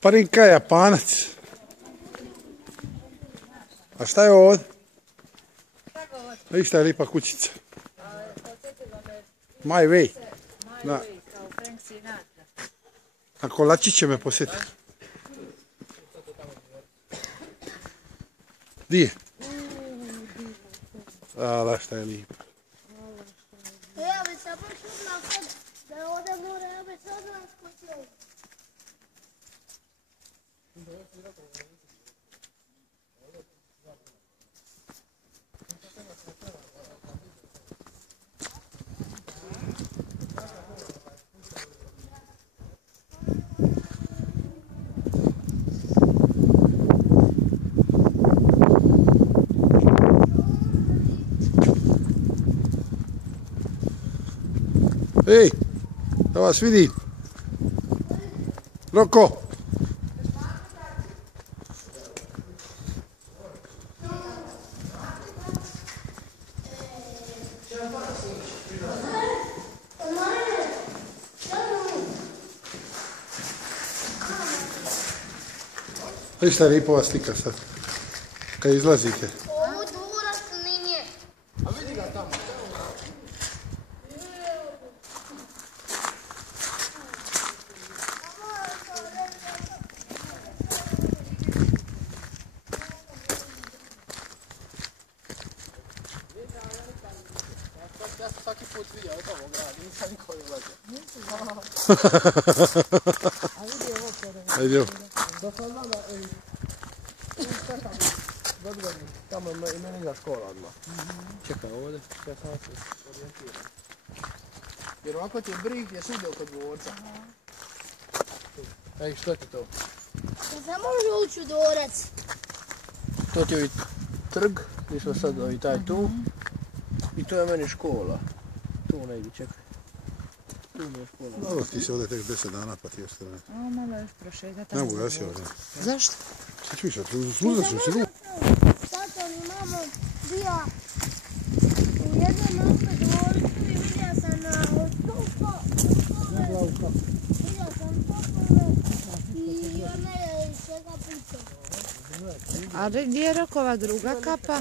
Parinka je Japanac. A šta je ovdje? Viš šta je lipa kućica. My way. Da. A kolačić će me posjetiti. Di je? Ala šta je lipa. Ja bi samo šutla sad da ovdje more, ja bi sad naskočila. Ej, da vas vidim. Roko. Viš šta je lipova slika sad, kad izlazite. Ovo dvora snimje. A vidi ga tamo. Ja sam svaki put vidio od ovog grada, nisam niko izlazio. A vidi ovo kore. Ajde. Da sam znam da, čekam, dodgledam, tamo je meni za škola odmah. Čekaj ovdje, ja sam se orijentiram. Jer ovako ti je brig gdje si ide oko dvorca. Ej, što ti to? Da se može ući u dvorac. To ti je ovaj trg, gdje smo sad ovaj taj tu. I to je meni škola. Tu negdje, čekaj. Tu mi je škola. Dobro, ti si ovdje tek 10 dana pa ti ostane. Malo još prošetati. Ne mogu, ja si ovdje. Zašto? Šta ću više, služat ću si ruku. Sad on imamo bio u jednom malom dvorcu i vidio sam od tupove. Vidio sam tupove i ona je svega pitao. A gdje je Rokova druga kapa? A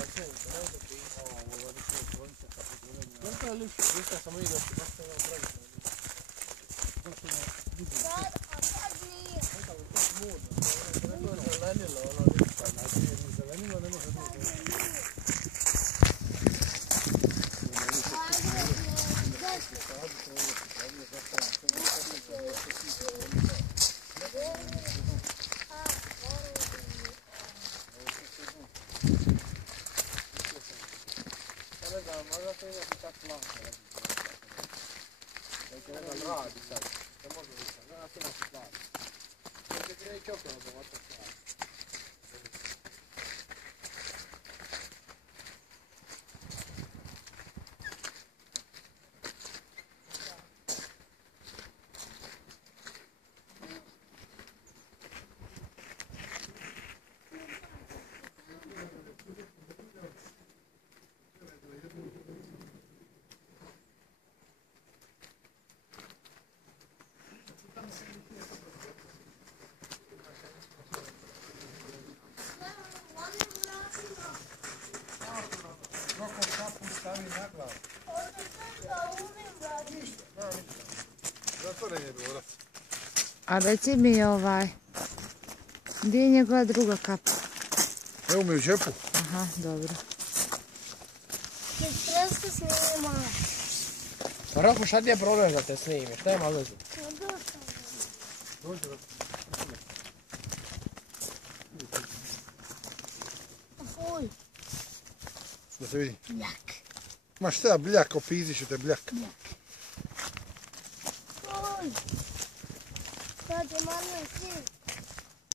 sad nije. Možda to ide tako lako. Dakle, ne znam, radi sad. To može biti sad. Danas ima se plavi. Dakle, gdje i čokaj od ovo to plavi. A reci mi gdje je njegova druga kapa? Evo mi u džepu. Aha, dobro. Presto snima. Roko, šta ti je problem da te snimi? Šta ima veze? Dođe. Oj. Da se vidi. Bljak. Ma šta bljak, opiziš te bljak. Oj. Sad je malo svi.